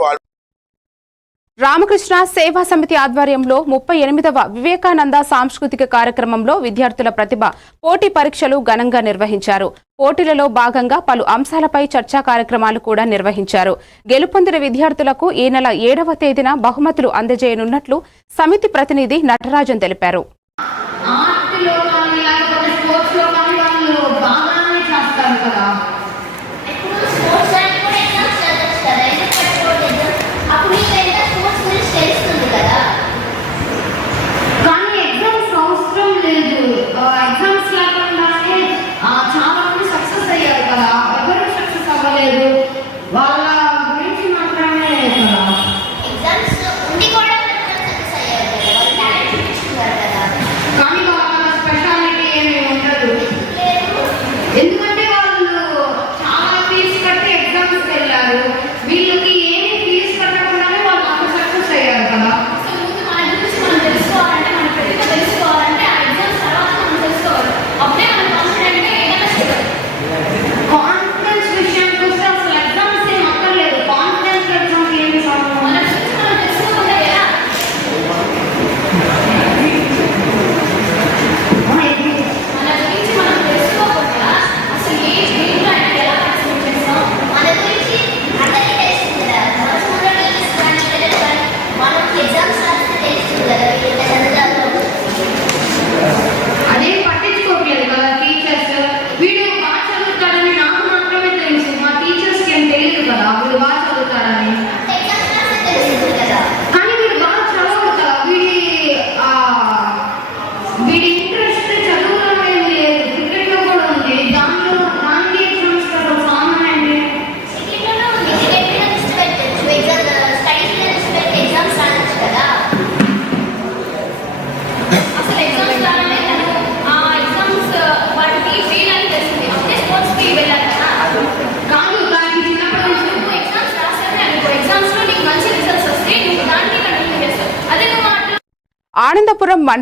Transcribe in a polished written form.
పెట్టారు. రామకృష్ణ సేవా సమితి ఆధ్వర్యంలో 38వ వివేకానంద సాంస్కృతిక కార్యక్రమంలో విద్యార్థుల ప్రతిభ పోటీ పరీక్షలు ఘనంగా నిర్వహించారు. పోటీలలో భాగంగా పలు అంశాలపై చర్చా కార్యక్రమాలు కూడా నిర్వహించారు. గెలుపొందిన విద్యార్థులకు ఈ నెల 7వ తేదీన బహుమతులు అందజేయనున్నట్లు సమితి ప్రతినిధి నటరాజన్ తెలిపారు. ఎందుకంటే వాళ్ళు చాలా ఫీజు కట్టి ఎగ్జామ్స్కి వెళ్ళారు. వీళ్ళకి ఏమి ఫీజు కట్టకుండానే వాళ్ళు అంత సక్సెస్ అయ్యారు కదా. సో ముందు మన గురించి మనం తెలుసుకోవాలంటే, మన ప్రతిభ తెలుసుకోవాలంటే ఆ ఎగ్జామ్స్ తర్వాత మనం తెలుసుకోవాలి. అప్పుడే మనం కాన్ఫిడెంట్గా ఏదైనా చేయాలి. కాన్ఫిడెన్స్ విషయానికి వస్తే అసలు ఎగ్జామ్స్ ఏం అక్కర్లేదు. కాన్ఫిడెన్స్ ఎగ్జామ్స్ ఏమి మన గురించి మనం తెలుసుకోకుండా ఎలా ఆనందపురం